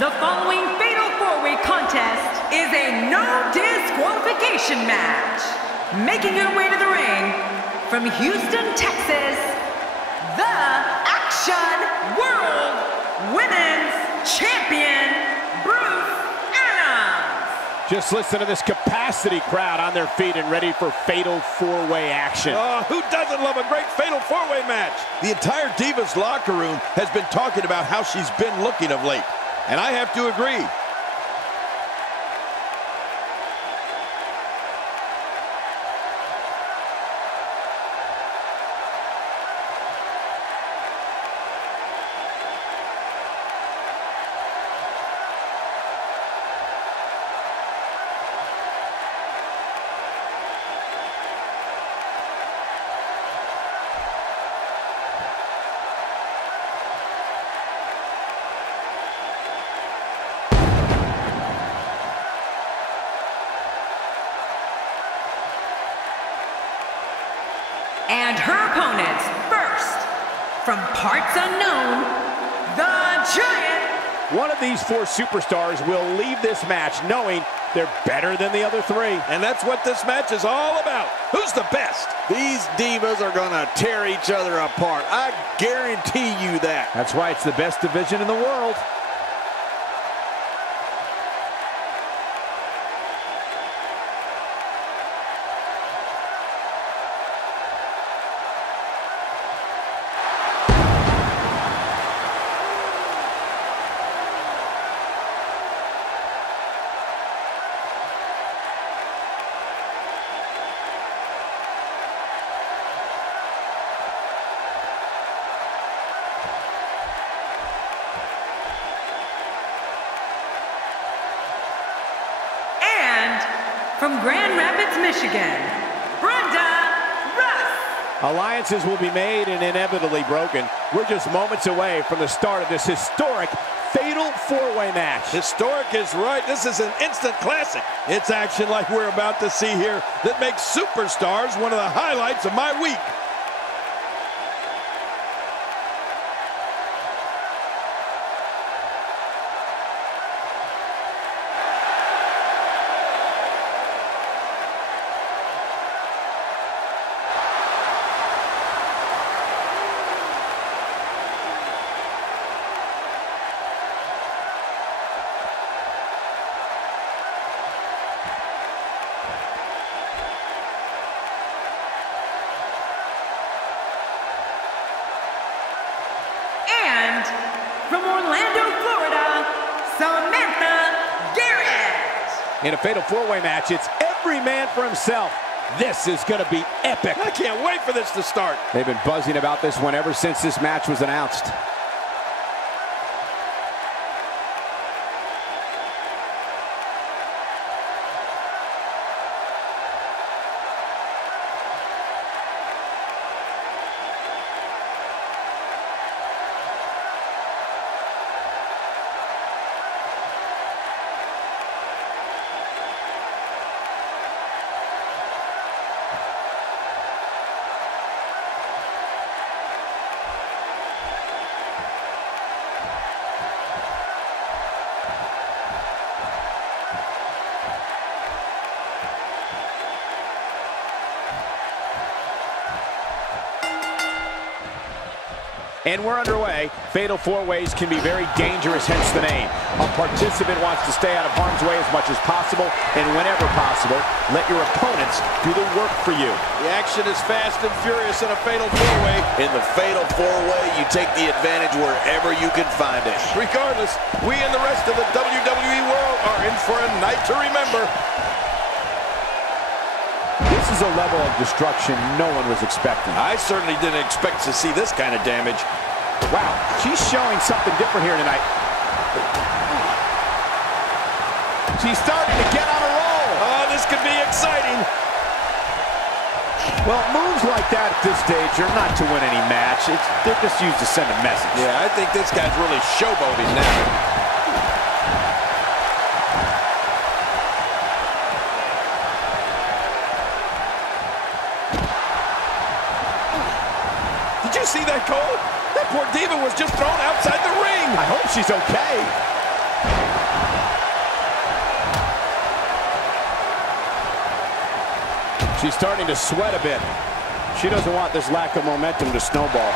The following Fatal 4-Way contest is a no disqualification match. Making her way to the ring from Houston, Texas, the Action World Women's Champion, Brooke. Just listen to this capacity crowd on their feet and ready for Fatal 4-Way action. Oh, who doesn't love a great Fatal 4-Way match? The entire Divas locker room has been talking about how she's been looking of late. And I have to agree. And her opponents, first, from parts unknown, the Giant. One of these four superstars will leave this match knowing they're better than the other three. And that's what this match is all about. Who's the best? These divas are gonna tear each other apart. I guarantee you that. That's why it's the best division in the world. From Grand Rapids, Michigan, Brandi. Alliances will be made and inevitably broken. We're just moments away from the start of this historic Fatal 4-Way match. Historic is right. This is an instant classic. It's action like we're about to see here that makes superstars one of the highlights of my week. From Orlando, Florida, Garrett. In a Fatal 4-Way match, it's every man for himself. This is going to be epic. I can't wait for this to start. They've been buzzing about this one ever since this match was announced. And we're underway. Fatal 4-Ways can be very dangerous, hence the name. A participant wants to stay out of harm's way as much as possible, and whenever possible, let your opponents do the work for you. The action is fast and furious in a Fatal 4-Way. In the Fatal 4-Way, you take the advantage wherever you can find it. Regardless, we and the rest of the WWE world are in for a night to remember. This is a level of destruction no one was expecting. I certainly didn't expect to see this kind of damage. Wow, she's showing something different here tonight. She's starting to get on a roll. Oh, this could be exciting. Well, moves like that at this stage are not to win any match. They're just used to send a message. Yeah, I think this guy's really showboating now. Did you see that, Cole? That poor diva was just thrown outside the ring. I hope she's okay. She's starting to sweat a bit. She doesn't want this lack of momentum to snowball.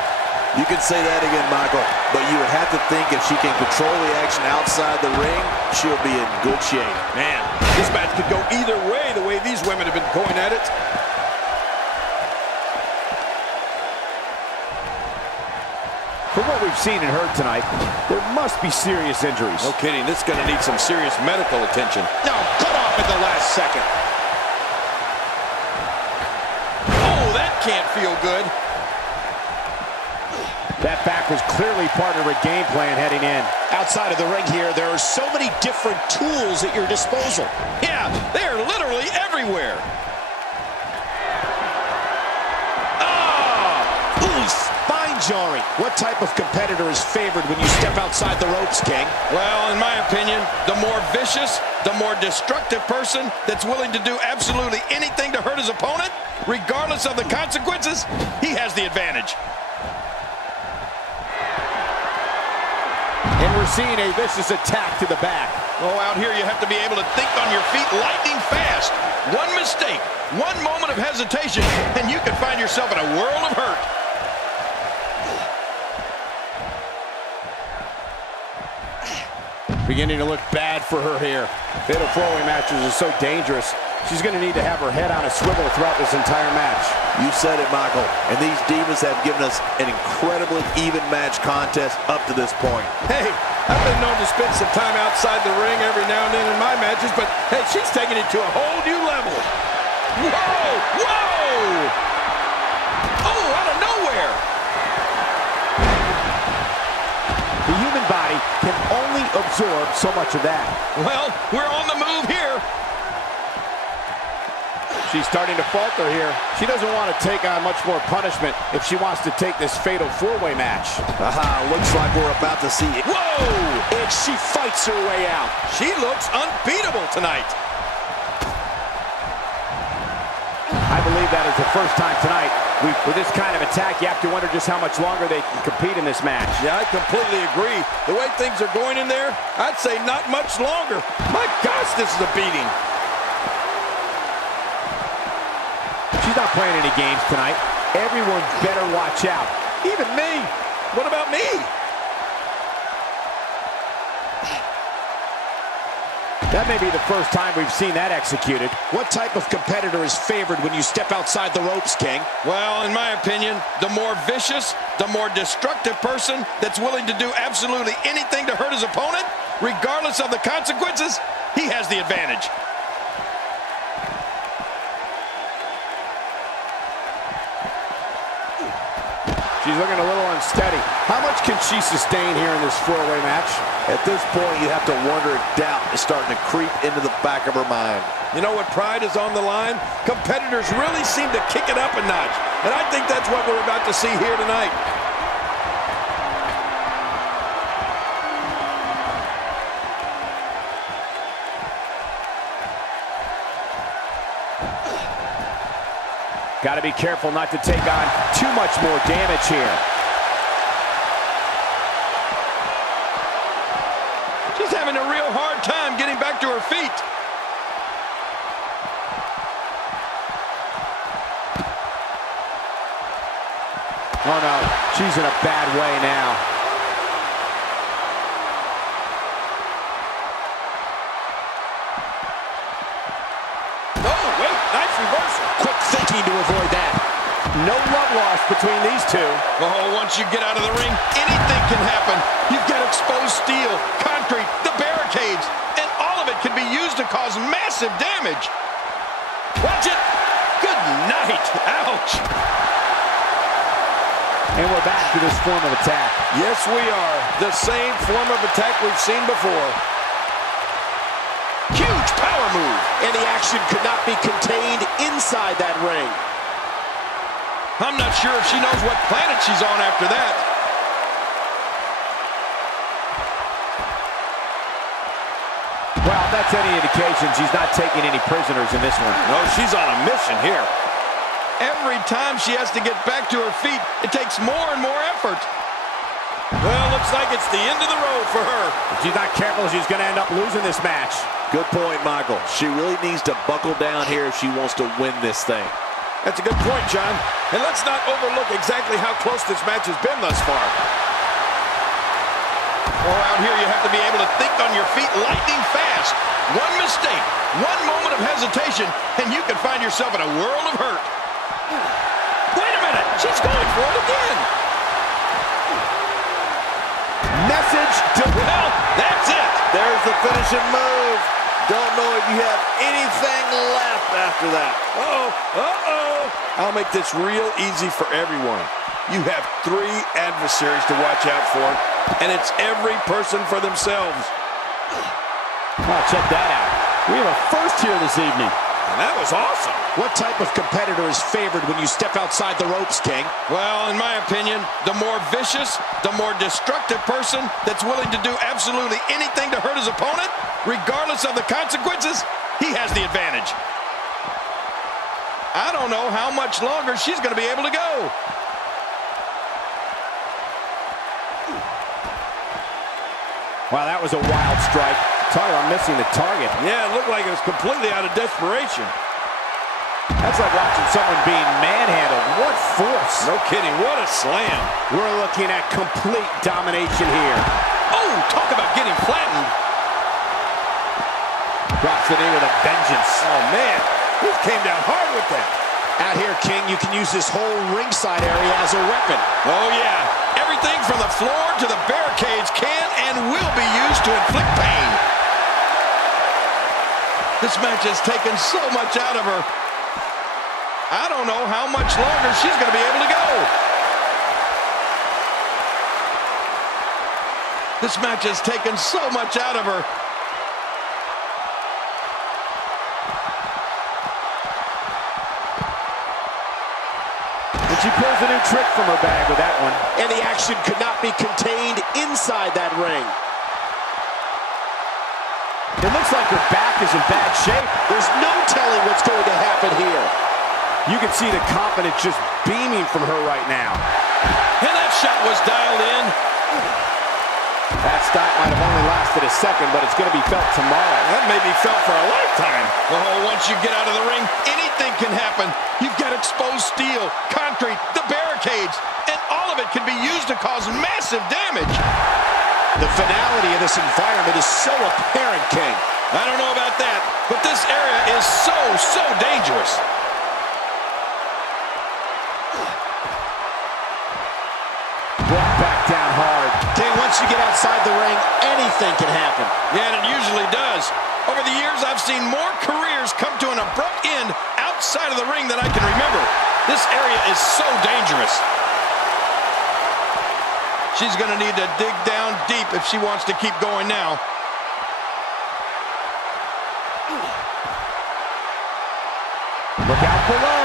You can say that again, Michael, but you would have to think if she can control the action outside the ring, she'll be in good shape. Man, this match could go either way the way these women have been going at it. From what we've seen and heard tonight, there must be serious injuries. No kidding, this is going to need some serious medical attention. No, cut off at the last second. Oh, that can't feel good. That back was clearly part of her game plan heading in. Outside of the ring here, there are so many different tools at your disposal. Yeah, they're literally everywhere. Jarring. What type of competitor is favored when you step outside the ropes, King? Well, in my opinion, the more vicious, the more destructive person that's willing to do absolutely anything to hurt his opponent, regardless of the consequences, he has the advantage. And we're seeing a vicious attack to the back. Oh, out here you have to be able to think on your feet lightning fast. One mistake, one moment of hesitation, and you can find yourself in a world of hurt. Beginning to look bad for her here. Fatal four-way matches are so dangerous. She's going to need to have her head on a swivel throughout this entire match. You said it, Michael. And these divas have given us an incredibly even match contest up to this point. Hey, I've been known to spend some time outside the ring every now and then in my matches, but hey, she's taking it to a whole new level. Whoa! Whoa! Oh, out of nowhere! The human body can only absorb so much of that. Well, we're on the move here. She's starting to falter here. She doesn't want to take on much more punishment if she wants to take this fatal four-way match. Aha, looks like we're about to see it. Whoa! And she fights her way out. She looks unbeatable tonight. I believe that is the first time tonight. With this kind of attack, you have to wonder just how much longer they can compete in this match. Yeah, I completely agree. The way things are going in there, I'd say not much longer. My gosh, this is a beating. She's not playing any games tonight. Everyone better watch out. Even me. What about me? That may be the first time we've seen that executed. What type of competitor is favored when you step outside the ropes, King? Well, in my opinion, the more vicious, the more destructive person that's willing to do absolutely anything to hurt his opponent, regardless of the consequences, he has the advantage. She's looking a little unsteady. How much can she sustain here in this four-way match? At this point, you have to wonder if doubt is starting to creep into the back of her mind. You know what pride is on the line? Competitors really seem to kick it up a notch. And I think that's what we're about to see here tonight. Got to be careful not to take on too much more damage here. She's having a real hard time getting back to her feet. Oh no, she's in a bad way now. Oh, wait, nice reversal. Quick thinking to avoid that. No love lost between these two. Oh, once you get out of the ring, anything can happen. You've got exposed steel, concrete, the barricades, and all of it can be used to cause massive damage. Watch it. Good night. Ouch. And we're back to this form of attack. Yes, we are. The same form of attack we've seen before. Huge power move. And the action could not be contained inside that ring. I'm not sure if she knows what planet she's on after that. Well, if that's any indication, she's not taking any prisoners in this one. No, she's on a mission here. Every time she has to get back to her feet, it takes more and more effort. Well, looks like it's the end of the road for her. If she's not careful, she's going to end up losing this match. Good point, Michael. She really needs to buckle down here if she wants to win this thing. That's a good point, John. And let's not overlook exactly how close this match has been thus far. Oh, out here you have to be able to think on your feet lightning fast. One mistake, one moment of hesitation, and you can find yourself in a world of hurt. Wait a minute, she's going for it again. Message to... Well, that's it. There's the finishing move. Don't know if you have anything left after that. I'll make this real easy for everyone. You have 3 adversaries to watch out for, and it's every person for themselves. Oh, check that out. We have a first here this evening. And that was awesome. What type of competitor is favored when you step outside the ropes, King? Well, in my opinion, the more vicious, the more destructive person that's willing to do absolutely anything to hurt his opponent, regardless of the consequences, he has the advantage. I don't know how much longer she's going to be able to go. Wow, that was a wild strike. Talk about missing the target. Yeah, it looked like it was completely out of desperation. That's like watching someone being manhandled. What force. No kidding, what a slam. We're looking at complete domination here. Oh, talk about getting flattened. Drops the knee with a vengeance. Oh, man, this came down hard with that. Out here, King, you can use this whole ringside area as a weapon. Oh, yeah. Everything from the floor to the barricades can and will be used to inflict pain. This match has taken so much out of her. I don't know how much longer she's going to be able to go. This match has taken so much out of her. And she pulls a new trick from her bag with that one. And the action could not be contained inside that ring. It looks like her back is in bad shape. There's no telling what's going to happen here. You can see the confidence just beaming from her right now. And that shot was dialed in. That stop might have only lasted a second, but it's going to be felt tomorrow. That may be felt for a lifetime. Oh, once you get out of the ring, anything can happen. You've got exposed steel, concrete, the barricades, and all of it can be used to cause massive damage. The finality of this environment is so apparent, King. I don't know about that, but this area is so dangerous. Brought back down hard. King, once you get outside the ring, anything can happen. Yeah, and it usually does. Over the years, I've seen more careers come to an abrupt end outside of the ring than I can remember. This area is so dangerous. She's going to need to dig down deep if she wants to keep going now. Look out below.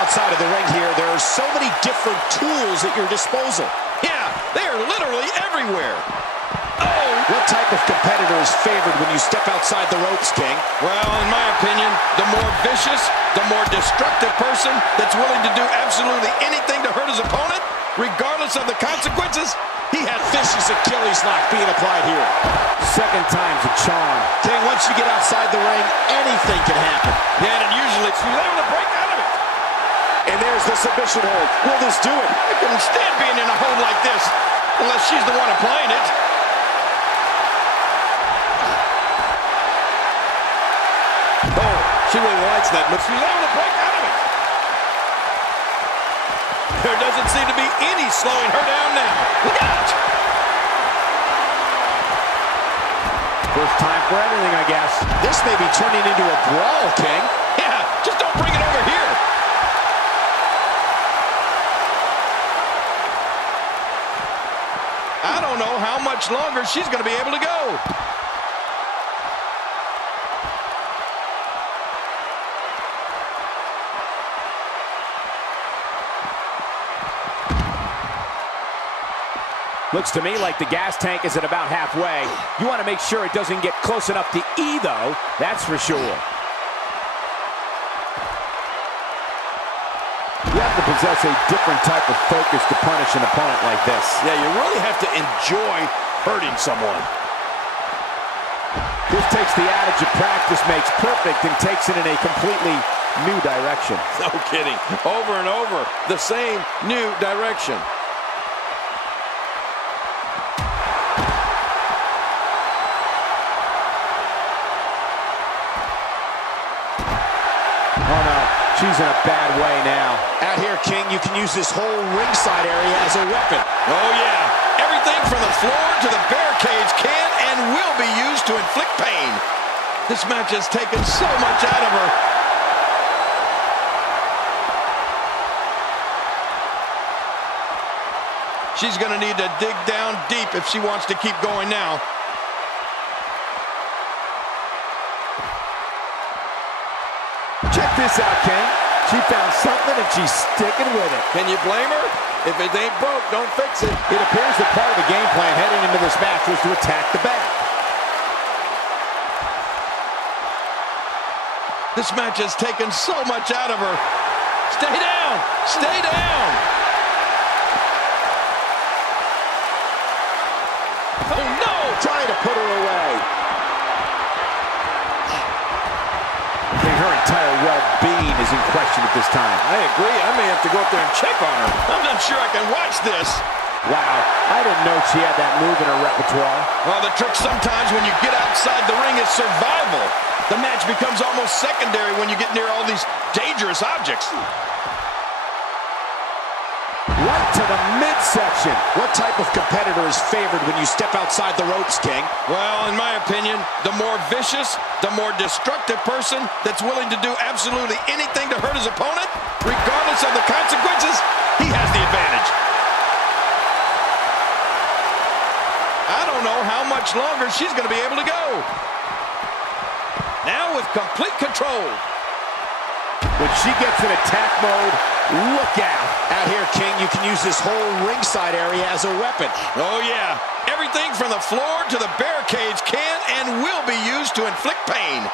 Outside of the ring here, there are so many different tools at your disposal. Yeah, they are literally everywhere. Oh! What type of competitor is favored when you step outside the ropes, King? Well, in my opinion, the more vicious, the more destructive person that's willing to do absolutely anything to hurt his opponent, regardless of the consequences, he had vicious Achilles lock being applied here. Second time's a charm. King, once you get outside the ring, anything can happen. Yeah, and usually she's able to break out of it. And there's the submission hold. Will this do it? I couldn't stand being in a hold like this, unless she's the one applying it. Oh, she really likes that, but she's able to break out of it. There doesn't seem to be any slowing her down now. Look out! First time for everything, I guess. This may be turning into a brawl, King. Yeah, just don't bring it over here. I don't know how much longer she's going to be able to go. Looks to me like the gas tank is at about halfway. You want to make sure it doesn't get close enough to E, though. That's for sure. You have to possess a different type of focus to punish an opponent like this. Yeah, you really have to enjoy hurting someone. This takes the adage of practice makes perfect and takes it in a completely new direction. No kidding. Over and over, the same new direction. Oh no, she's in a bad way now. Out here, King, you can use this whole ringside area as a weapon. Oh yeah, everything from the floor to the barricades can and will be used to inflict pain. This match has taken so much out of her. She's going to need to dig down deep if she wants to keep going now. Check this out, King. She found something and she's sticking with it. Can you blame her? If it ain't broke, don't fix it. It appears that part of the game plan heading into this match was to attack the back. This match has taken so much out of her. Stay down! Stay down! Oh no! Trying to put her away. I think her entire well-being is in question at this time. I agree. I may have to go up there and check on her. I'm not sure I can watch this. Wow, I didn't know she had that move in her repertoire. Well, the trick sometimes when you get outside the ring is survival. The match becomes almost secondary when you get near all these dangerous objects. Right to the midsection. What type of competitor is favored when you step outside the ropes, King? Well, in my opinion, the more vicious, the more destructive person that's willing to do absolutely anything to hurt his opponent, regardless of the consequences, he has the advantage. I don't know how much longer she's going to be able to go. Now with complete control. When she gets in attack mode, look out. Out here, King, you can use this whole ringside area as a weapon. Oh, yeah. Everything from the floor to the barricades can and will be used to inflict pain.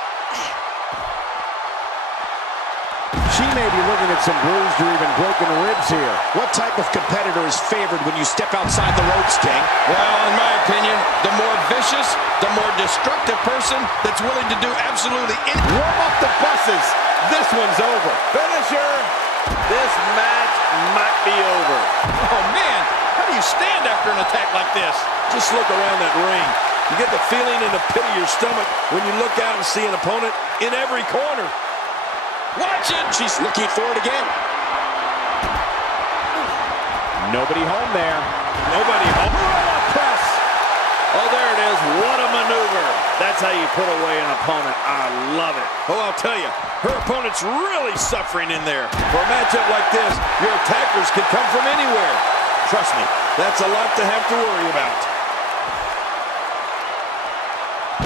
She may be looking at some bruised or even broken ribs here. What type of competitor is favored when you step outside the ropes, King? Well, in my opinion, the more vicious, the more destructive person that's willing to do absolutely anything. Warm up the buses. This one's over. Finisher. This match might be over. Oh, man. How do you stand after an attack like this? Just look around that ring. You get the feeling in the pit of your stomach when you look out and see an opponent in every corner. Watch it. She's looking for it again. Nobody home there. Nobody home. Press. Oh, there it is. What a maneuver. That's how you put away an opponent. I love it. Oh, I'll tell you, her opponent's really suffering in there. For a matchup like this, your attackers can come from anywhere. Trust me, that's a lot to have to worry about.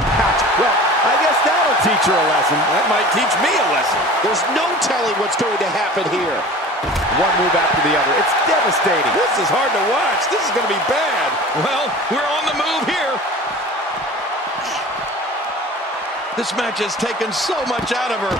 Ouch. Well, I guess that'll teach her a lesson. That might teach me a lesson. There's no telling what's going to happen here. One move after the other. It's devastating. This is hard to watch. This is going to be bad. Well, we're on the move here. This match has taken so much out of her.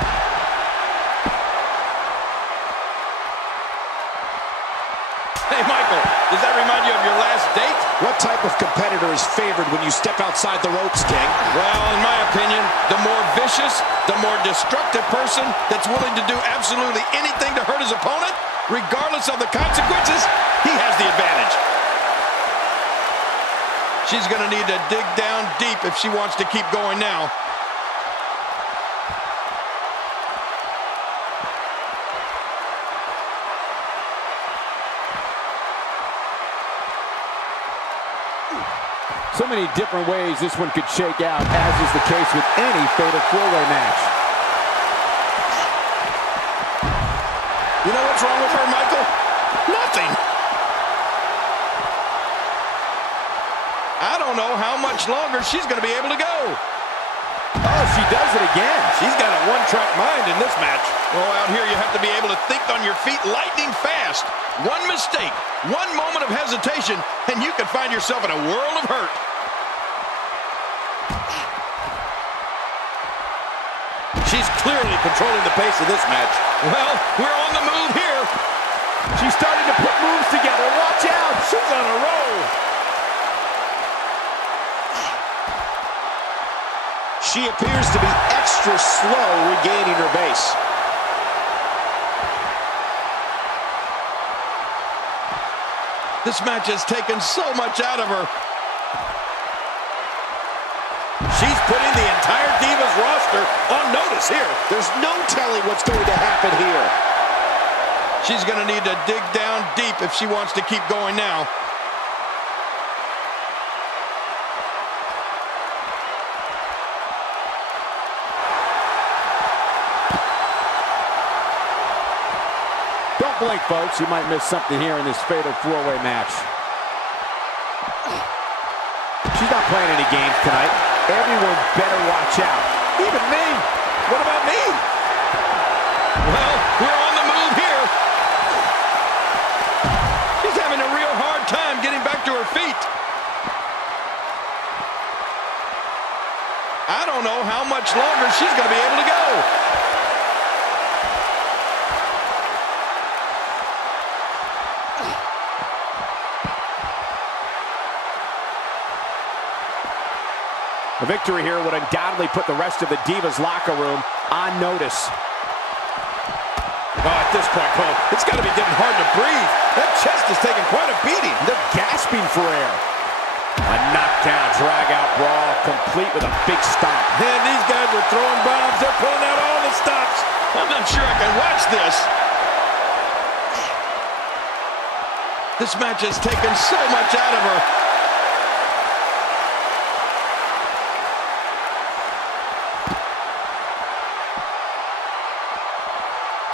Hey, Michael, does that remind you of your last date? What type of competitor is favored when you step outside the ropes, King? Well, in my opinion, the more vicious, the more destructive person that's willing to do absolutely anything to hurt his opponent, regardless of the consequences, he has the advantage. She's going to need to dig down deep if she wants to keep going now. So many different ways this one could shake out, as is the case with any fatal four-way match. You know what's wrong with her, Michael? Nothing. I don't know how much longer she's going to be able to go. Oh, she does it again. She's got a one-track mind in this match. Oh, out here you have to be able to think on your feet lightning fast. One mistake, one moment of hesitation, and you could find yourself in a world of hurt. She's clearly controlling the pace of this match. Well, we're on the move here. She's starting to put moves together. Watch out. She's on a roll. She appears to be extra slow regaining her base. This match has taken so much out of her. She's putting the entire Divas roster on notice here. There's no telling what's going to happen here. She's going to need to dig down deep if she wants to keep going now. Don't blink, folks. You might miss something here in this fatal four-way match. She's not playing any games tonight. Everyone better watch out. Even me. What about me? Well, we're on the move here. She's having a real hard time getting back to her feet. I don't know how much longer she's going to be able to go. A victory here would undoubtedly put the rest of the Divas locker room on notice. Oh, at this point, Cole, it's got to be getting hard to breathe. That chest is taking quite a beating. They're gasping for air. A knockdown, drag-out brawl, complete with a big stomp. Man, these guys are throwing bombs. They're pulling out all the stops. I'm not sure I can watch this. This match has taken so much out of her.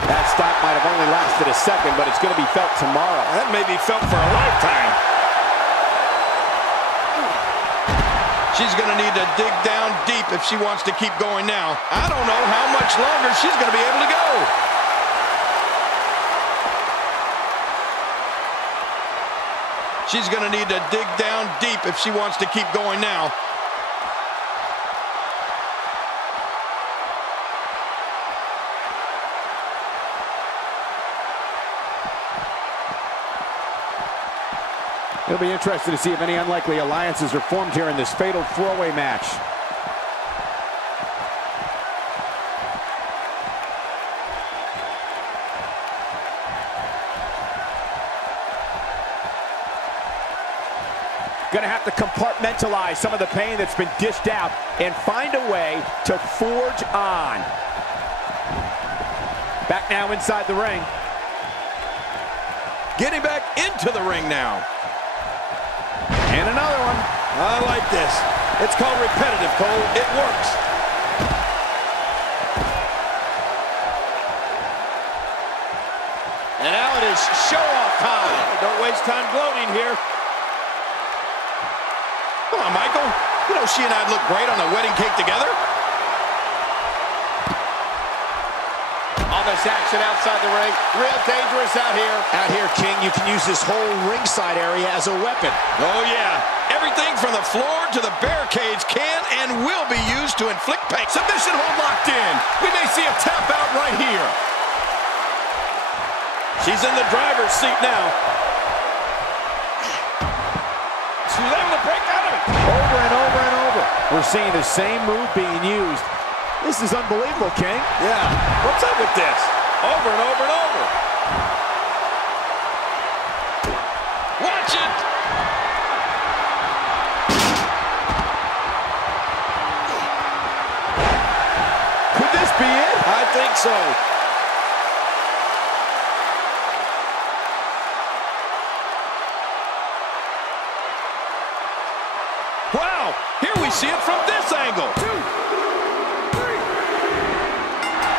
That stop might have only lasted a second, but it's going to be felt tomorrow. That may be felt for a lifetime. She's going to need to dig down deep if she wants to keep going now. I don't know how much longer she's going to be able to go. She's going to need to dig down deep if she wants to keep going now. It'll be interesting to see if any unlikely alliances are formed here in this fatal four-way match. Gonna have to compartmentalize some of the pain that's been dished out and find a way to forge on. Back now inside the ring. Getting back into the ring now. And another one. I like this. It's called repetitive, Cole. It works. And now it is show-off time. Don't waste time gloating here. Come on, Michael. You know she and I'd look great on the wedding cake together. All this action outside the ring. Real dangerous out here. Out here, King, you can use this whole ringside area as a weapon. Oh, yeah. Everything from the floor to the barricades can and will be used to inflict pain. Submission hold locked in. We may see a tap out right here. She's in the driver's seat now. She's able to break out of it. Over and over and over. We're seeing the same move being used. This is unbelievable, King. Yeah. What's up with this? Over and over and over. Watch it. Could this be it? I think so. Wow. Here we see it from this angle.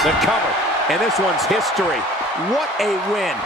The cover, and this one's history. What a win.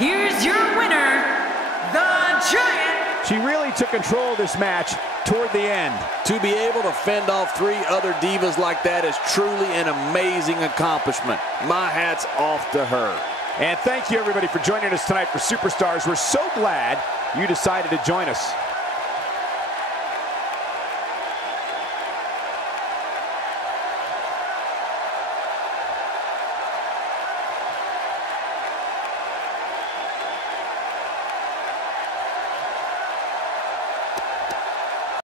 Here's your winner, the Giant She really took control of this match toward the end. To be able to fend off 3 other divas like that is truly an amazing accomplishment. My hat's off to her. And thank you, everybody, for joining us tonight for Superstars. We're so glad you decided to join us.